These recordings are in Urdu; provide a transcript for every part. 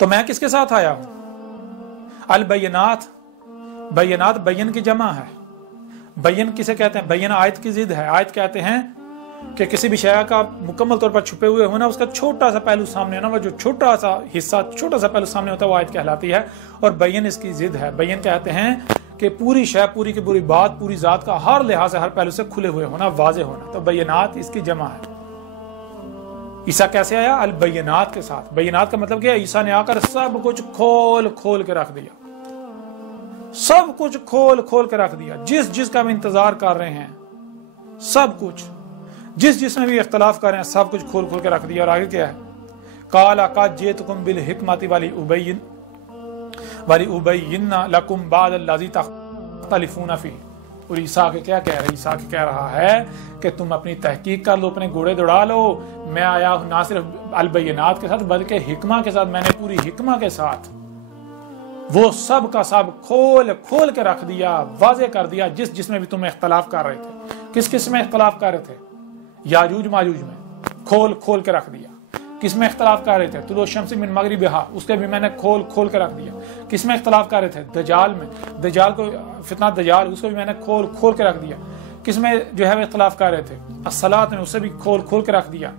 تو میں کس کے ساتھ آیا ہوں؟ البینات، بینات بین کی جمع ہے. بین کسے کہتے ہیں؟ بین آیت کی ضد ہے. آیت کہتے ہیں کہ کسی بھی شے کا مکمل طور پر چھپے ہوئے ہونا، اس کا چھوٹا سا پہلو سامنے ہونا، وہ جو چھوٹا سا حصہ، چھوٹا سا پہلو سامنے ہوتا ہے وہ آیت کہلاتی ہے. اور بین اس کی ضد ہے. بین کہتے ہیں کہ پوری شے، پوری کی پوری بات، پوری ذات کا ہر لحاظ سے، ہر پہلو سے کھلے ہوئے ہونا، واضح ہونا. تو بینات اس کی جمع ہے. عیسیٰ کیسے آیا؟ البینات کے ساتھ. بینات کا مطلب کیا ہے؟ عیسیٰ نے آ کر سب کچھ کھول کھول کے رکھ دیا، سب کچھ کھول کھول کے رکھ دیا. جس کا بھی انتظار کر رہے ہیں، سب کچھ، جس میں بھی اختلاف کر رہے ہیں، سب کچھ کھول کھول کے رکھ دیا. اور آگے کیا ہے؟ قال قد جئتکم بالحکمۃ ولابین لکم بعض الذی تختلفون فیہ. اور عیسیٰ کے کیا کہہ رہا ہے؟ عیسیٰ کے کہہ رہا ہے کہ تم اپنی تحقیق کر لو، اپنے گھوڑے دوڑا لو. میں آیا ہوں نہ صرف البینات کے ساتھ بلکہ حکمہ کے ساتھ. میں نے پوری حکمہ کے ساتھ وہ سب کا سب کھول کھول کے رکھ دیا، واضح کر دیا. جس میں بھی تم اختلاف کر رہے تھے. کس میں اختلاف کر رہے تھے؟ یاجوج ماجوج میں، کھول کھول کے رکھ دیا. کس میں اختلاف کر رہے تھے؟ طلوع الشمس من مغربہا، اس کے بھی میں نے کھول کھول کے رکھ دیا. کس میں اختلاف کر رہے تھے؟ دجال میں. دجال کو، فتنہ دجال، اس کو بھی میں نے کھول کھول کے رکھ دیا. کس میں جو ہے وہ اختلاف کر رہے تھے؟ الصلاۃ میں، اسے بھی کھول کھول کے رکھ دیا.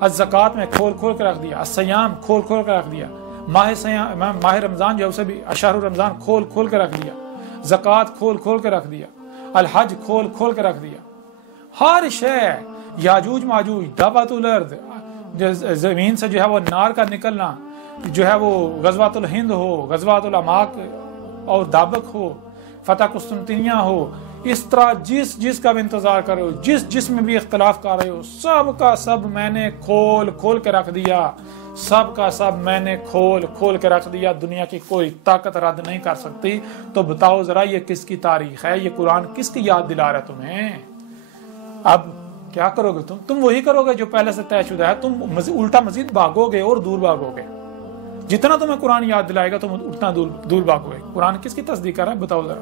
الزکوٰۃ میں کھول کھول کے رکھ دیا. الصیام کھول کھول کے رکھ دیا. ماہ رمضان جو ہے اسے بھی اشہر رمضان کھول کھول کے رکھ دیا. زکوٰۃ کھول کھول کے رکھ دیا. الحج کھول کھول کے رکھ دیا. ہر شے، یاجوج ماجوج، دعوت الارض، زمین سے جو ہے وہ نار کا نکلنا، جو ہے وہ غزوات الہند ہو، غزوات العماق اور دابق ہو، فتح قسطنطنیہ ہو، اس طرح جس کا بھی انتظار کر رہے ہو، جس میں بھی اختلاف کر رہے ہو، سب کا سب میں نے کھول کھول کے رکھ دیا. سب کا سب میں نے کھول کھول کے رکھ دیا. دنیا کی کوئی طاقت رد نہیں کر سکتی. تو بتاؤ ذرا یہ کس کی تاریخ ہے؟ یہ قرآن کس کی یاد دلا رہا ہے تمہیں؟ اب کیا کرو گے تم وہی کرو گے جو پہلے سے طے شدہ ہے. تم الٹا مزید بھاگو گے اور دور بھاگو گے. جتنا تمہیں قرآن یاد دلائے گا تم اتنا دور بھاگو گے. قرآن کس کی تصدیق کر رہا ہے؟ بتاؤ ذرا.